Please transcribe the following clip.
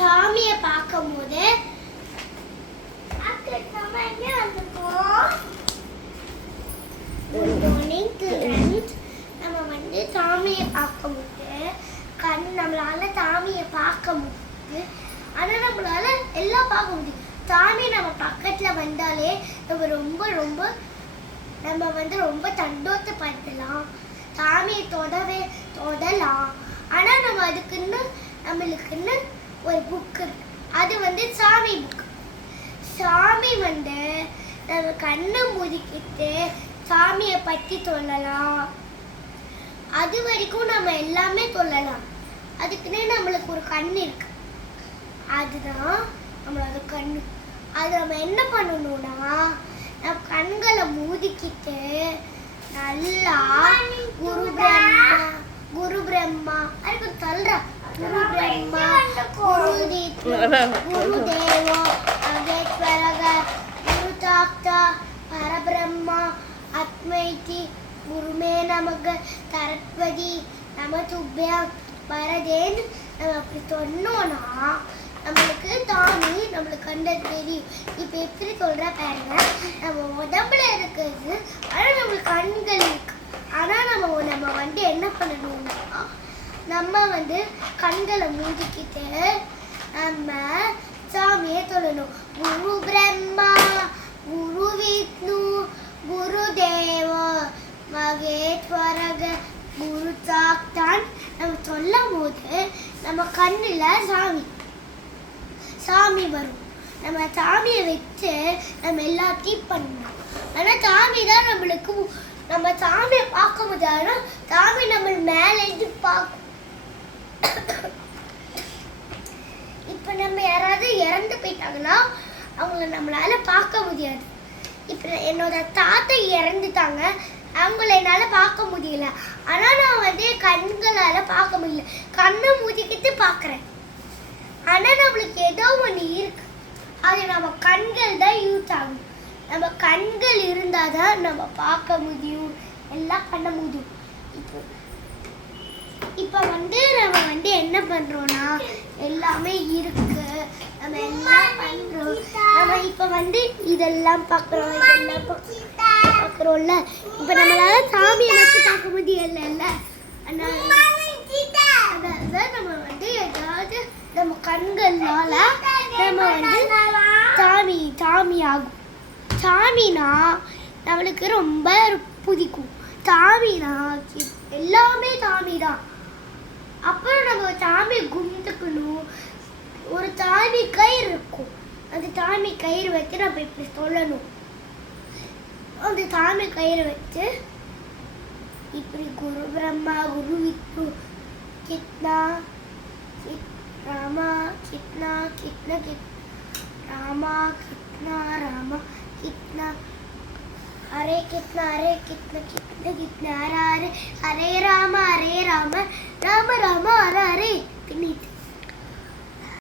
சாமியை பார்க்கும்போது நம்ம வந்து சாமியை பார்க்கும்போது நம்மளால சாமியை பார்க்க முடியுது. ஆனால் நம்மளால எல்லாம் பார்க்க முடியும். சாமி நம்ம பக்கத்தில் வந்தாலே நம்ம ரொம்ப சந்தோஷப்படுத்தலாம். சாமியை தொடலாம். ஆனால் நம்ம நம்மளுக்குன்னு ஒரு புக்கு இருக்கு. அது வந்து சாமி புக்கு. சாமி வந்து நம்ம கண்ணை மூடிக்கிட்டு சாமியை பற்றி சொல்லலாம். அது வரைக்கும் நம்ம எல்லாமே சொல்லலாம். அதுக்குன்னே நம்மளுக்கு ஒரு கண் இருக்கு. அதுதான் நம்மளோட கண்ணு. அது நம்ம என்ன பண்ணணும்னா நம்ம கண்களை மூடிக்கிட்டு நல்லா குரு பிரம்மா அதுக்கு சொல்ற குரு பிரம்மா குரு தேவோ மகேஸ்வரக குரு சாக்தா பரபிரம்மா அத்மைதி குருமே நமக சரஸ்வதி நம துப்பியம் வரதேன்னு நம்ம அப்படி சொன்னோம்னா நம்மளுக்கு சாமி நம்மளுக்கு கண்ட தெரியும். இப்போ எப்படி சொல்ற பாருங்க, நம்ம உடம்புல இருக்கிறது ஆனால் நம்மளுக்கு கண்கள் இருக்கு. ஆனால் நம்ம வந்து என்ன பண்ணணும்னா நம்ம வந்து கண்களை மூடிக்கிட்டு நம்ம சாமியை சொல்லணும். குரு பிரம்மா குரு விஷ்ணு குரு தேவோ மகேஸ்வரக குரு சாக்தான் நம்ம சொல்லும் போது நம்ம கண்ணில் சாமி வரும். நம்ம சாமியை வச்சு நம்ம எல்லாத்தையும் பண்ணணும். ஆனால் சாமி தான் நம்மளுக்கு நம்ம சாமியை பார்க்க முடியாது. சாமி நம்ம மேலேருந்து பார்க்கும். இப்போ நம்ம யாராவது இறந்து போயிட்டாங்கன்னா அவங்கள நம்மளால பார்க்க முடியாது. இப்போ என்னோட தாத்தா இறந்துட்டாங்க, அவங்கள என்னால் பார்க்க முடியல. ஆனால் நான் வந்து கண்களால் பார்க்க முடியல. கண்ணை மூடிக்கிட்டு பார்க்குறேன். ஆனால் நம்மளுக்கு ஏதோ ஒன்று இருக்கு. அது நம்ம கண்கள் தான் யூஸ் ஆகும். நம்ம கண்கள் இருந்தால் தான் நம்ம பார்க்க முடியும், எல்லாம் பண்ண முடியும். இப்போ வந்து நம்ம வந்து என்ன பண்ணுறோன்னா எல்லாமே இருக்கு. நம்ம எல்லாம் பண்ணுறோம். நம்ம இப்போ வந்து இதெல்லாம் பார்க்குறோம். பார்க்குறோம்ல. இப்போ நம்மளால சாமியை வச்சு பார்க்க முடியல. அதான் நம்ம வந்து ஏதாவது நம்ம கண்கள்னால நம்ம வந்து சாமி ஆகும். சாமினா நம்மளுக்கு ரொம்ப பிடிக்கும். சாமினா எல்லாமே சாமி தான். அப்புறம் நம்ம சாமி கும்பிட்டுக்கணும். ஒரு சாமி கயிறு இருக்கும். அந்த சாமி கயிறு வச்சு நம்ம இப்படி சொல்லணும். அந்த சாமி கயிறு வச்சு இப்படி குரு பிரம்மா குரு விஷ்ணு கிருஷ்ணா ராமா கிருஷ்ணா கிருஷ்ண ராமா கிருஷ்ணா ராமா கிருஷ்ணா ஹரே கிருஷ்ணா ஹரே கிருஷ்ண கிருஷ்ண கிருஷ்ண ஹரே ஹரே ராம ராம ராம ஹர ஹரே பின்னிட்டு